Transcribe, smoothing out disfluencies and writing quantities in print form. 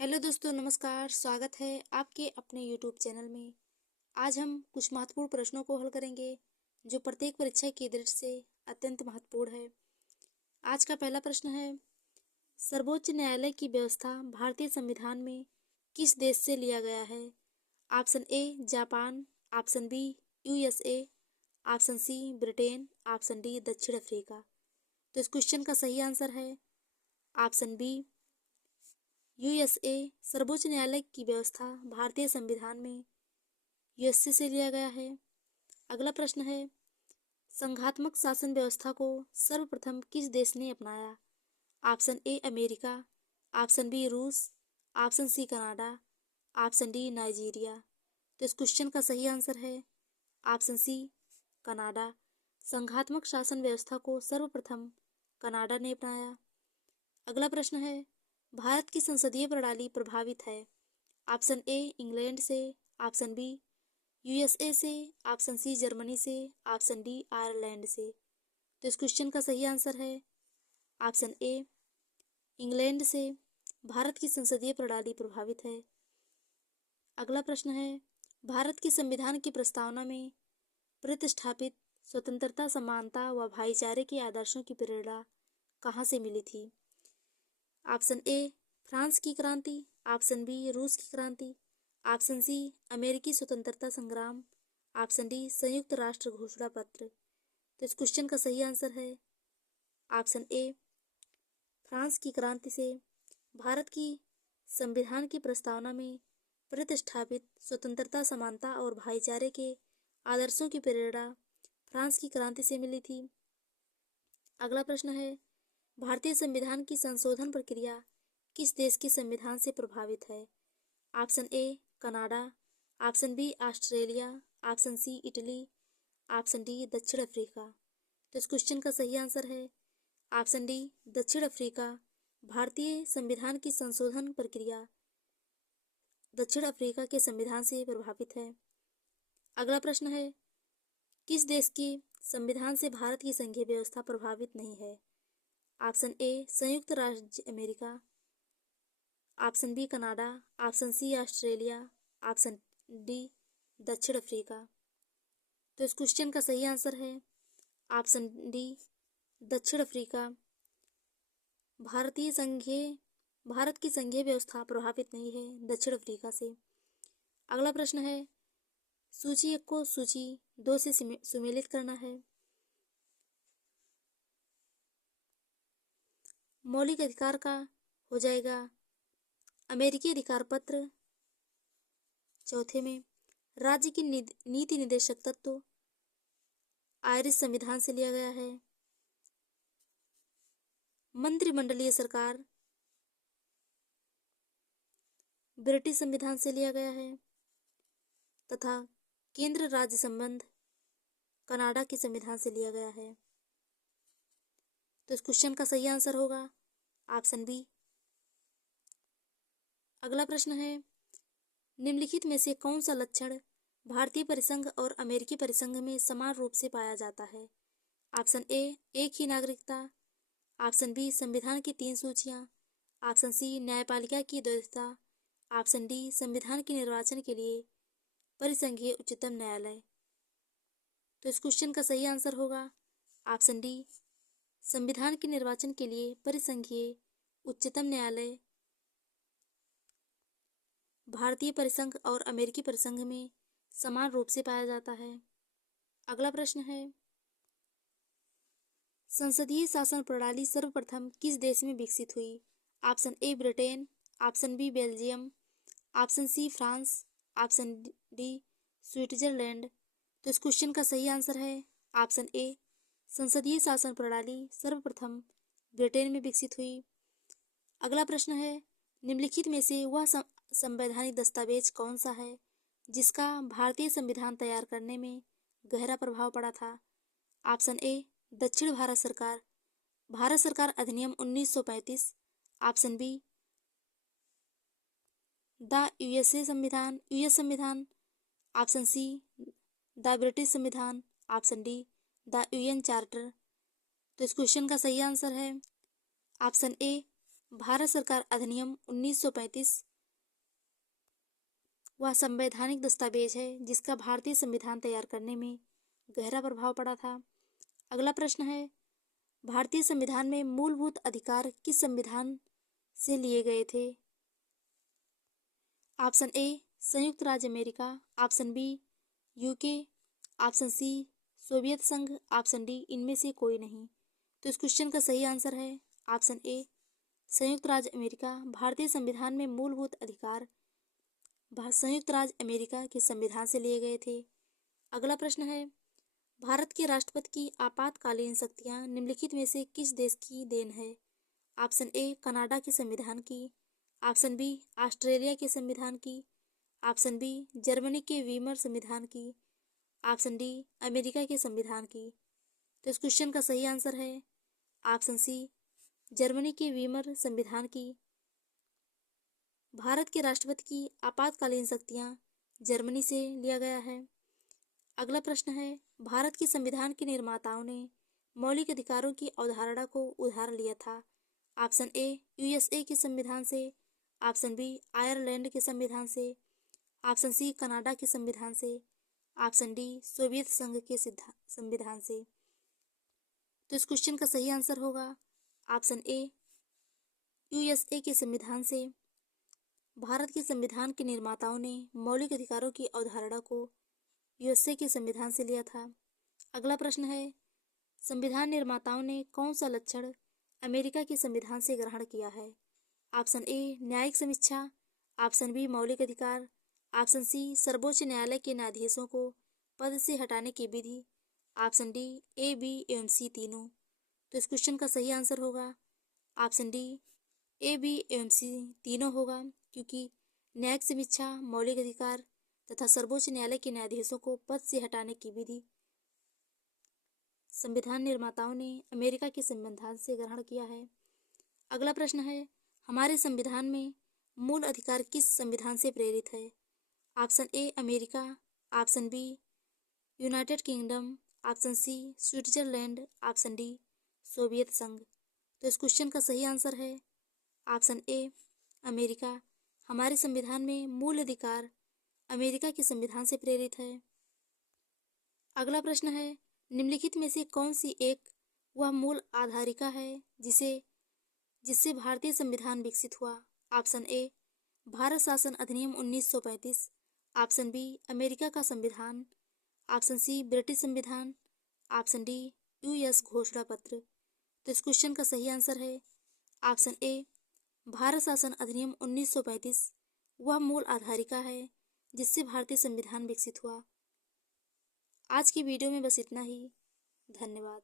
Hello दोस्तों, नमस्कार। स्वागत है आपके अपने यूट्यूब चैनल में। आज हम कुछ महत्वपूर्ण प्रश्नों को हल करेंगे जो प्रत्येक परीक्षा की दृष्टि से अत्यंत महत्वपूर्ण है। आज का पहला प्रश्न है, सर्वोच्च न्यायालय की व्यवस्था भारतीय संविधान में किस देश से लिया गया है? Option A Japan, option B USA, option C Britain, option D दक्षिण अफ्रीका। तो इस क्वेश्चन का सही आंसर है ऑप्शन बी यूएसए। सर्वोच्च न्यायालय की व्यवस्था भारतीय संविधान में यूएसए से लिया गया है। अगला प्रश्न है, संघात्मक शासन व्यवस्था को सर्वप्रथम किस देश ने अपनाया? Option A America, option B रूस, option C Canada, option D Nigeria. तो इस क्वेश्चन का सही आंसर है ऑप्शन सी कनाडा। संघात्मक शासन व्यवस्था को सर्वप्रथम कनाडा ने अपनाया। अगला प्रश्न है, भारत की संसदीय प्रणाली प्रभावित है? ऑप्शन ए इंग्लैंड से, ऑप्शन बी यूएसए से, ऑप्शन सी जर्मनी से, ऑप्शन डी आयरलैंड से। तो इस क्वेश्चन का सही आंसर है ऑप्शन ए इंग्लैंड से। भारत की संसदीय प्रणाली प्रभावित है। अगला प्रश्न है, भारत के संविधान की प्रस्तावना में प्रतिष्ठापित स्वतंत्रता, समानता व भाईचारे के आदर्शों की प्रेरणा कहाँ से मिली थी? ऑप्शन ए फ्रांस की क्रांति, ऑप्शन बी रूस की क्रांति, ऑप्शन सी अमेरिकी स्वतंत्रता संग्राम, ऑप्शन डी संयुक्त राष्ट्र घोषणा पत्र। तो इस क्वेश्चन का सही आंसर है ऑप्शन ए फ्रांस की क्रांति से। भारत की संविधान की प्रस्तावना में प्रतिष्ठापित स्वतंत्रता, समानता और भाईचारे के आदर्शों की प्रेरणा फ्रांस की क्रांति से मिली थी। अगला प्रश्न है, भारतीय संविधान की संशोधन प्रक्रिया किस देश के संविधान से प्रभावित है? Option A Canada, option B Australia, option C Italy, option D दक्षिण अफ्रीका। तो इस क्वेश्चन का सही आंसर है ऑप्शन डी दक्षिण अफ्रीका। भारतीय संविधान की संशोधन प्रक्रिया दक्षिण अफ्रीका के संविधान से प्रभावित है। अगला प्रश्न है, किस देश के संविधान से भारत की संघीय व्यवस्था प्रभावित नहीं है? ऑप्शन ए संयुक्त राज्य America, option B Canada, option C Australia, option D दक्षिण अफ्रीका। तो इस क्वेश्चन का सही आंसर है ऑप्शन डी दक्षिण अफ्रीका। भारत की संघीय व्यवस्था प्रभावित नहीं है दक्षिण अफ्रीका से। अगला प्रश्न है, सूची 1 को सूची 2 से सुमेलित करना है। मौलिक अधिकार का हो जाएगा अमेरिकी अधिकार पत्र। चौथे में राज्य की नीति निर्देशक तत्व आयरिश संविधान से लिया गया है। मंत्रिमंडलीय सरकार ब्रिटिश संविधान से लिया गया है तथा केंद्र राज्य संबंध कनाडा के संविधान से लिया गया है। तो इस क्वेश्चन का सही आंसर होगा ऑप्शन बी। अगला प्रश्न है, निम्नलिखित में से कौन सा लक्षण भारतीय परिसंघ और अमेरिकी परिसंघ में समान रूप से पाया जाता है? ऑप्शन ए एक ही नागरिकता, ऑप्शन बी संविधान की 3 सूचियां, ऑप्शन सी न्यायपालिका की द्वैधता, ऑप्शन डी संविधान के निर्वाचन के लिए परिसंघीय उच्चतम न्यायालय। तो इस क्वेश्चन का सही आंसर होगा ऑप्शन डी संविधान के निर्वाचन के लिए परिसंघीय उच्चतम न्यायालय भारतीय परिसंघ और अमेरिकी परिसंघ में समान रूप से पाया जाता है। अगला प्रश्न है, संसदीय शासन प्रणाली सर्वप्रथम किस देश में विकसित हुई? Option A Britain, option B Belgium, option C France, option D Switzerland. तो इस क्वेश्चन का सही आंसर है ऑप्शन ए संसदीय शासन प्रणाली सर्वप्रथम ब्रिटेन में विकसित हुई। अगला प्रश्न है, निम्नलिखित में से वह संवैधानिक दस्तावेज कौन सा है जिसका भारतीय संविधान तैयार करने में गहरा प्रभाव पड़ा था? ऑप्शन ए दक्षिण भारत सरकार अधिनियम 1935, ऑप्शन बी द यूएस संविधान, ऑप्शन सी द ब्रिटिश संविधान, option D the UN charter. तो इस क्वेश्चन का सही आंसर है ऑप्शन ए भारत सरकार अधिनियम 1935 वह संवैधानिक दस्तावेज है जिसका भारतीय संविधान तैयार करने में गहरा प्रभाव पड़ा था। अगला प्रश्न है, भारतीय संविधान में मूलभूत अधिकार किस संविधान से लिए गए थे? ऑप्शन ए संयुक्त राज्य America, option B UK, option C Soviet संघ, ऑप्शन डी इनमें से कोई नहीं। तो इस क्वेश्चन का सही आंसर है ऑप्शन ए संयुक्त राज्य अमेरिका। भारतीय संविधान में मूलभूत अधिकार संयुक्त राज्य अमेरिका के संविधान से लिए गए थे। अगला प्रश्न है, भारत के राष्ट्रपति की आपातकालीन शक्तियां निम्नलिखित में से किस देश की देन है? ऑप्शन ए कनाडा के संविधान की, ऑप्शन बी ऑस्ट्रेलिया के संविधान की, ऑप्शन बी जर्मनी के वीमर संविधान की, ऑप्शन डी अमेरिका के संविधान की। तो इस क्वेश्चन का सही आंसर है ऑप्शन सी जर्मनी के वीमर संविधान की। भारत के राष्ट्रपति की आपातकालीन शक्तियां जर्मनी से लिया गया है। अगला प्रश्न है, भारत के संविधान के निर्माताओं ने मौलिक अधिकारों की अवधारणा को उधार लिया था। ऑप्शन ए यूएसए के संविधान से, ऑप्शन बी आयरलैंड के संविधान से, ऑप्शन सी कनाडा के संविधान से, ऑप्शन डी सोवियत संघ के संविधान से। तो इस क्वेश्चन का सही आंसर होगा ऑप्शन ए यूएसए के संविधान से। भारत के संविधान के निर्माताओं ने मौलिक अधिकारों की अवधारणा को यूएसए के संविधान से लिया था। अगला प्रश्न है, संविधान निर्माताओं ने कौन सा लक्षण अमेरिका के संविधान से ग्रहण किया है? ऑप्शन ए न्यायिक समीक्षा, ऑप्शन बी मौलिक अधिकार, ऑप्शन सी सर्वोच्च न्यायालय के न्यायाधीशों को पद से हटाने की विधि, ऑप्शन डी ए बी एवं सी तीनों। तो इस क्वेश्चन का सही आंसर होगा ऑप्शन डी ए बी एवं सी तीनों होगा, क्योंकि न्यायिक समीक्षा, मौलिक अधिकार तथा सर्वोच्च न्यायालय के न्यायाधीशों को पद से हटाने की विधि संविधान निर्माताओं ने अमेरिका के संविधान से ग्रहण किया है। अगला प्रश्न है, हमारे संविधान में मूल अधिकार किस संविधान से प्रेरित है? Option A America, option B United Kingdom, option C Switzerland, option D Soviet संघ। तो इस क्वेश्चन का सही आंसर है ऑप्शन ए अमेरिका। हमारे संविधान में मूल अधिकार अमेरिका के संविधान से प्रेरित है। अगला प्रश्न है, निम्नलिखित में से कौन सी एक वह मूल आधारिका है जिससे भारतीय संविधान विकसित हुआ? ऑप्शन ए भारत शासन अधिनियम 1935, ऑप्शन बी अमेरिका का संविधान, ऑप्शन सी ब्रिटिश संविधान, ऑप्शन डी यूएस घोषणा पत्र। तो इस क्वेश्चन का सही आंसर है ऑप्शन ए भारत शासन अधिनियम 1935 वह मूल आधारिका है जिससे भारतीय संविधान विकसित हुआ। आज की वीडियो में बस इतना ही। धन्यवाद।